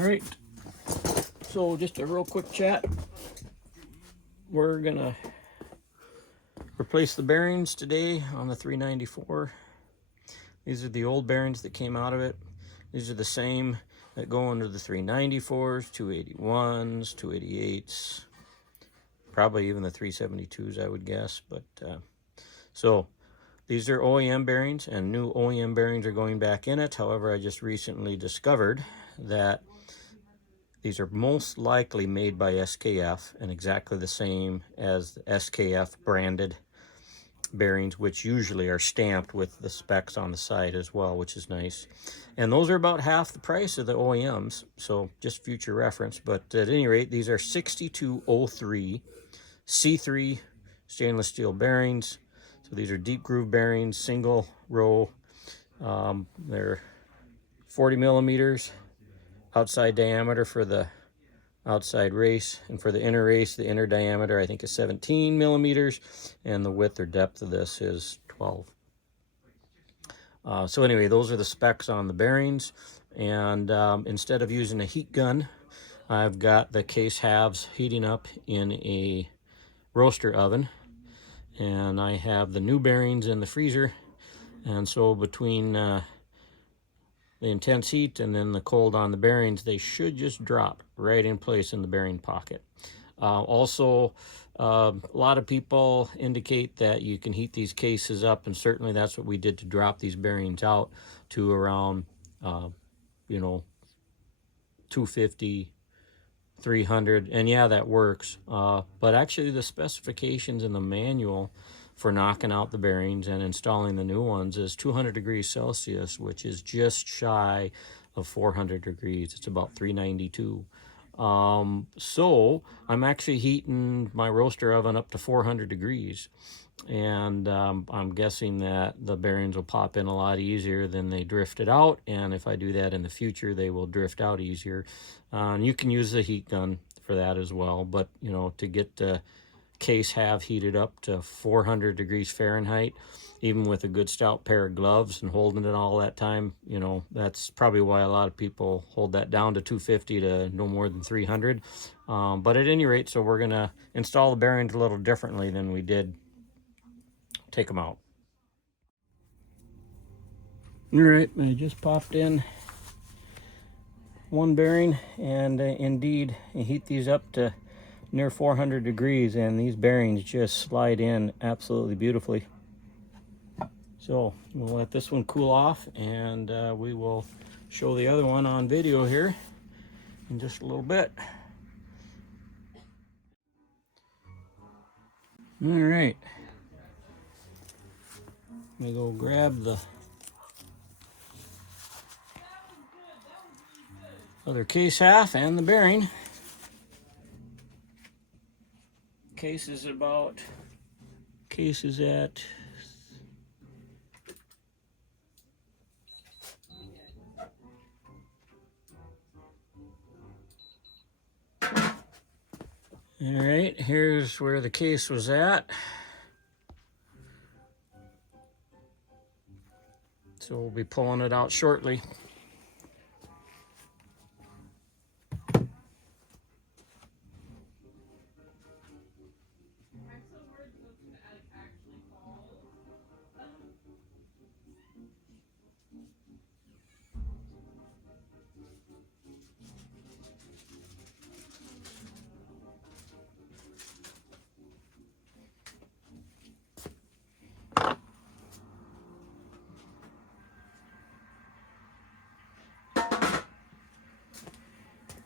All right, so just a real quick chat. We're gonna replace the bearings today on the 394. These are the old bearings that came out of it. These are the same that go under the 394s, 281s, 288s, probably even the 372s, I would guess. But so these are OEM bearings, and new OEM bearings are going back in it. However, I just recently discovered that these are most likely made by SKF and exactly the same as the SKF branded bearings, which usually are stamped with the specs on the side as well, which is nice. And those are about half the price of the OEMs, so just future reference. But at any rate, these are 6203 C3 stainless steel bearings. So these are deep groove bearings, single row. They're 40 millimeters outside diameter for the outside race, and for the inner race, the inner diameter I think is 17 millimeters, and the width or depth of this is 12. So anyway, those are the specs on the bearings. And instead of using a heat gun, I've got the case halves heating up in a roaster oven, and I have the new bearings in the freezer. And so between the intense heat and then the cold on the bearings, they should just drop right in place in the bearing pocket. Also, a lot of people indicate that you can heat these cases up, and certainly that's what we did to drop these bearings out to around 250, 300, and yeah, that works. But actually the specifications in the manual for knocking out the bearings and installing the new ones is 200 degrees Celsius, which is just shy of 400 degrees. It's about 392. So I'm actually heating my roaster oven up to 400 degrees. And I'm guessing that the bearings will pop in a lot easier than they drifted out. And if I do that in the future, they will drift out easier. And you can use the heat gun for that as well. But, you know, to get the case half heated up to 400 degrees Fahrenheit, even with a good stout pair of gloves and holding it all that time, you know, that's probably why a lot of people hold that down to 250 to no more than 300. But at any rate, so we're going to install the bearings a little differently than we did take them out. All right, I just popped in one bearing, and indeed I heat these up to near 400 degrees, and these bearings just slide in absolutely beautifully. So we'll let this one cool off, and we will show the other one on video here in just a little bit. All right, let me go grab the other case half and the bearing. Case is at all right, here's where the case was at. So we'll be pulling it out shortly.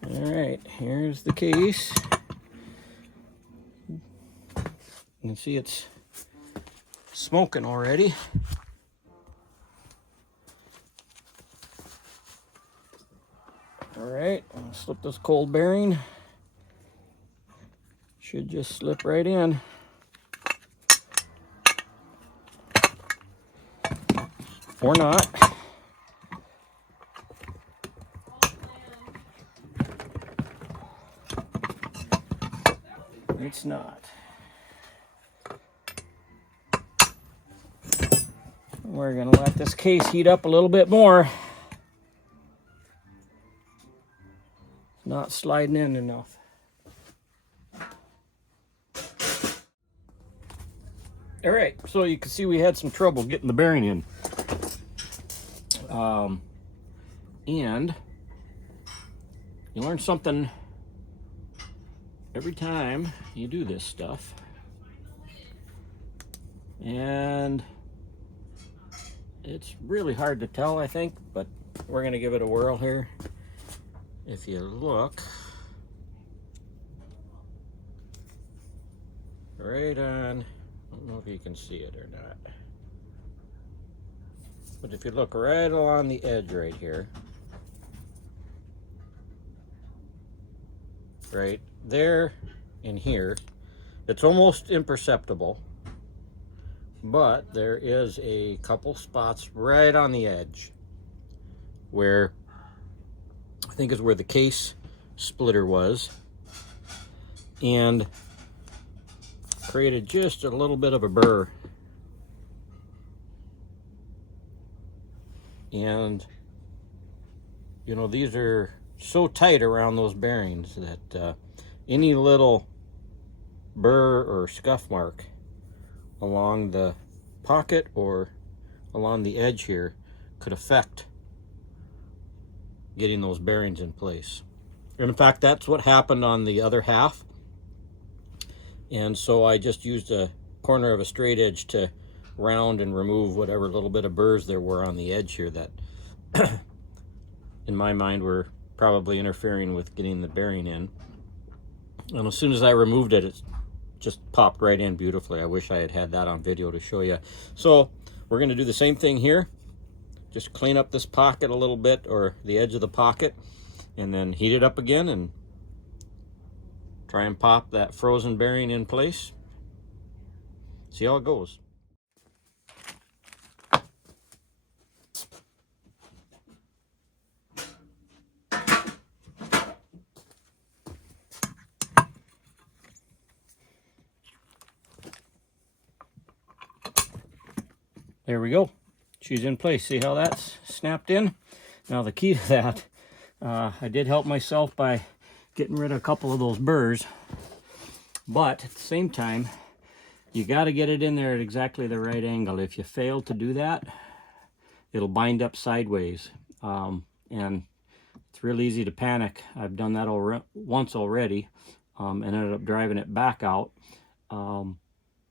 All right, here's the case. You can see it's smoking already. All right, I'll slip this cold bearing. Should just slip right in. Or not. It's not. We're gonna let this case heat up a little bit more. not sliding in enough. All right, so you can see we had some trouble getting the bearing in. And you learn something every time you do this stuff. And it's really hard to tell, I think, but we're gonna give it a whirl here. If you look right on, I don't know if you can see it or not, but if you look right along the edge right here, right there and here, it's almost imperceptible, but there is a couple spots right on the edge where I think is where the case splitter was, and created just a little bit of a burr. And you know, these are so tight around those bearings that any little burr or scuff mark along the pocket or along the edge here could affect getting those bearings in place. And in fact, that's what happened on the other half. And so I just used a corner of a straight edge to round and remove whatever little bit of burrs there were on the edge here that in my mind were probably interfering with getting the bearing in. And as soon as I removed it, it just popped right in beautifully. I wish I had had that on video to show you. So we're going to do the same thing here. Just clean up this pocket a little bit, or the edge of the pocket, and then heat it up again and try and pop that frozen bearing in place. See how it goes. There we go. She's in place. See how that's snapped in? Now the key to that, I did help myself by getting rid of a couple of those burrs, but at the same time, you got to get it in there at exactly the right angle. If you fail to do that, it'll bind up sideways, and it's real easy to panic. I've done that once already, and ended up driving it back out.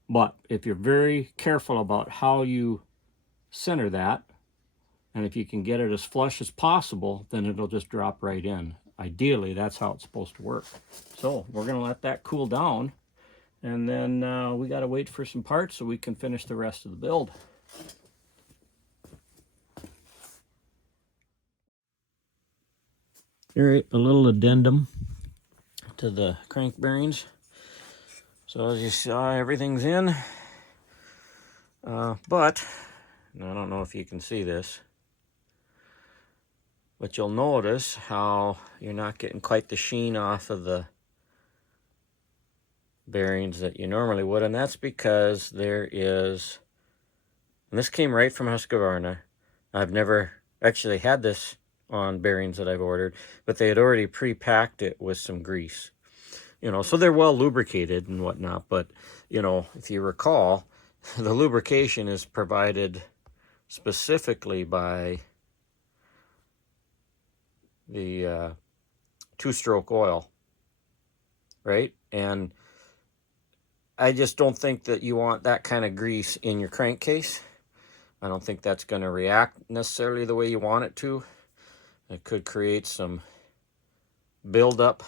But if you're very careful about how you center that, and if you can get it as flush as possible, then it'll just drop right in. Ideally, that's how it's supposed to work. So we're going to let that cool down, and then we got to wait for some parts so we can finish the rest of the build. All right, a little addendum to the crank bearings. So as you saw, everything's in, but and I don't know if you can see this, but you'll notice how you're not getting quite the sheen off of the bearings that you normally would, and that's because there is, and this came right from Husqvarna. I've never actually had this on bearings that I've ordered, but they had already pre-packed it with some grease. You know, so they're well lubricated and whatnot, but, you know, if you recall, the lubrication is provided specifically by the two-stroke oil, right? And I just don't think that you want that kind of grease in your crankcase. I don't think that's going to react necessarily the way you want it to. It could create some buildup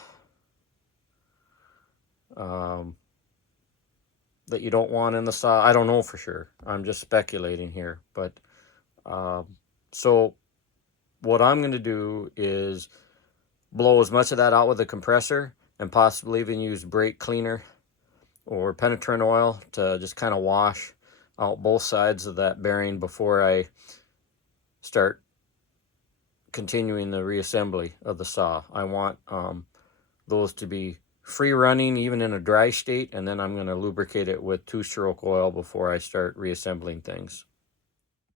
that you don't want in the saw. I don't know for sure. I'm just speculating here. But so what I'm going to do is blow as much of that out with the compressor, and possibly even use brake cleaner or penetrant oil to just kind of wash out both sides of that bearing before I start continuing the reassembly of the saw. I want those to be free running even in a dry state, and then I'm going to lubricate it with two-stroke oil before I start reassembling things.